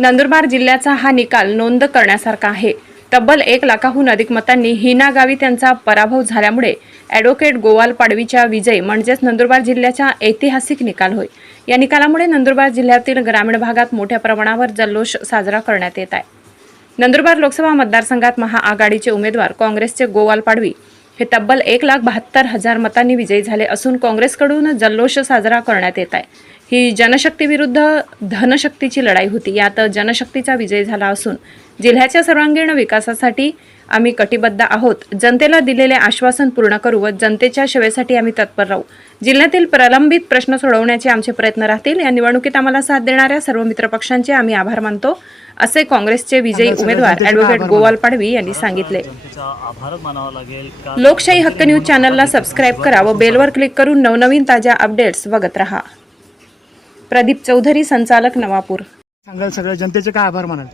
नंदुरबार जिल्ह्याचा हा निकाल नोंद करण्यासारखा आहे. तब्बल एक लाखाहून अधिक मतांनी हिना गावी त्यांचा पराभव झाल्यामुळे ॲडव्होकेट गोवाल पाडवीच्या विजय म्हणजेच नंदुरबार जिल्ह्याचा ऐतिहासिक निकाल होय. या निकालामुळे नंदुरबार जिल्ह्यातील ग्रामीण भागात मोठ्या प्रमाणावर जल्लोष साजरा करण्यात येत आहे. नंदुरबार लोकसभा मतदारसंघात महाआघाडीचे उमेदवार काँग्रेसचे गोवाल पाडवी हे तब्बल एक लाख बहात्तर हजार मतांनी विजयी झाले असून काँग्रेसकडून जल्लोष साजरा करण्यात येत आहे. ही जनशक्ती विरुद्ध धनशक्तीची लढाई होती. यात जनशक्तीचा विजय झाला असून जिल्ह्याच्या सर्वांगीण विकासासाठी आम्ही कटिबद्ध आहोत. जनतेला दिलेले आश्वासन पूर्ण करू व जनतेच्या सेवेसाठी आम्ही तत्पर राहू. जिल्ह्यातील प्रलंबित प्रश्न सोडवण्याचे आमचे प्रयत्न राहतील. या निवडणुकीत आम्हाला साथ देणाऱ्या सर्व मित्रपक्षांचे आम्ही आभार मानतो. असे काँग्रेसचे विजयी उमेदवार ॲडव्होकेट गोवाल पाडवी यांनी सांगितले. लोकशाही हक्क न्यूज चॅनलला सबस्क्राईब करा व बेलवर क्लिक करून नवनवीन ताज्या अपडेट्स बघत रहा. प्रदीप चौधरी संचालक नवापूर. सांगाल सगळ्या जनतेचे काय आभार मानाल?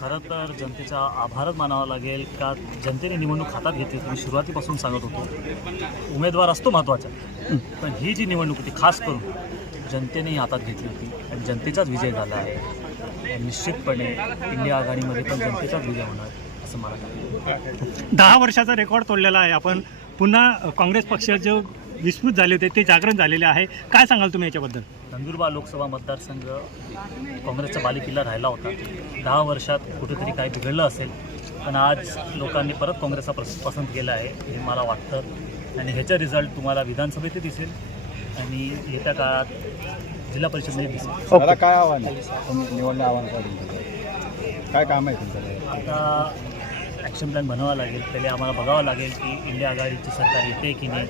खरं तर जनतेचा आभारच मानावा लागेल का जनतेने निवडणूक हातात घेतली मी सुरुवातीपासून सांगत होतो. उमेदवार असतो महत्त्वाचा पण ही जी निवडणूक होती खास करून जनतेने ही हातात घेतली होती आणि जनतेचाच विजय झाला आहे. निश्चितपणे इंडिया आघाडीमध्ये पण जनतेचाच विजय होणार असं मला वाटतं. दहा वर्षाचा रेकॉर्ड तोडलेला आहे आपण. पुन्हा काँग्रेस पक्षाचे विस्मृत झाले होते ते जागरण झालेले आहे. काय सांगाल तुम्ही याच्याबद्दल? नंदुरबार लोकसभा मतदारसंघ काँग्रेसचा बालेकिल्ला राहिला होता. दहा वर्षात कुठेतरी काही बिघडलं असेल पण आज लोकांनी परत काँग्रेसचा पस पसंत केला आहे हे मला वाटतं. आणि ह्याचा रिझल्ट तुम्हाला विधानसभेतही दिसेल आणि येत्या काळात जिल्हा परिषदेमध्ये दिसेल. मला काय आव्हान निवडणं आव्हान काय काम आहे तुमचं? आता ॲक्शन प्लॅन बनवावा लागेल पहिले आम्हाला बघावं लागेल की इंडिया आघाडीची सरकार येते की नाही.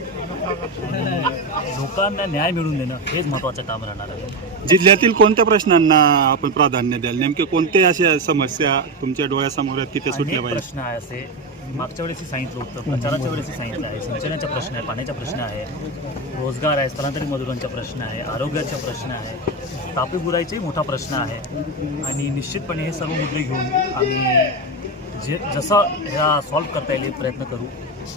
आणि लोकांना न्याय मिळवून देणं हेच महत्त्वाचं काम राहणार आहे. जिल्ह्यातील कोणत्या प्रश्नांना आपण प्राधान्य द्याल? नेमके कोणते अशा समस्या तुमच्या डोळ्यासमोर आहेत की सुटल्या पाहिजे प्रश्न आहे असे. मागच्या वेळेसही सांगितलं होतं प्रचाराच्या वेळेसही सांगितलं आहे. सिंचनाचा प्रश्न आहे पाण्याचा प्रश्न आहे रोजगार आहे स्थलांतरित मजुरांचा प्रश्न आहे आरोग्याचा प्रश्न आहे तापी बुराईचाही मोठा प्रश्न आहे. आणि निश्चितपणे हे सर्व मुद्दे घेऊन आम्ही जे जसं ह्या सॉल्व्ह करता येईल प्रयत्न करू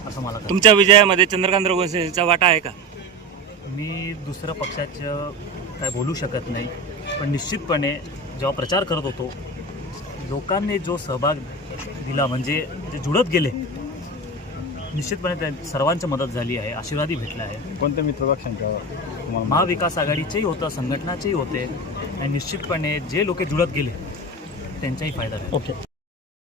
असं मला वाटतं. तुमच्या विजयामध्ये चंद्रकांत रघुवंशीचा वाटा आहे का? मी दुसऱ्या पक्षाचं काय बोलू शकत नाही पण निश्चितपणे जेव्हा प्रचार करत होतो लोकांनी जो सहभाग दिला म्हणजे जे जुळत गेले निश्चितपणे त्या सर्वांची मदत झाली आहे आशीर्वादही भेटला आहे. कोणत्या मित्रपक्षांच्या तुम्हाला महाविकास आघाडीचेही होतं संघटनाचेही होते आणि निश्चितपणे जे लोक जुळत गेले त्यांचाही फायदा झाला. ओके.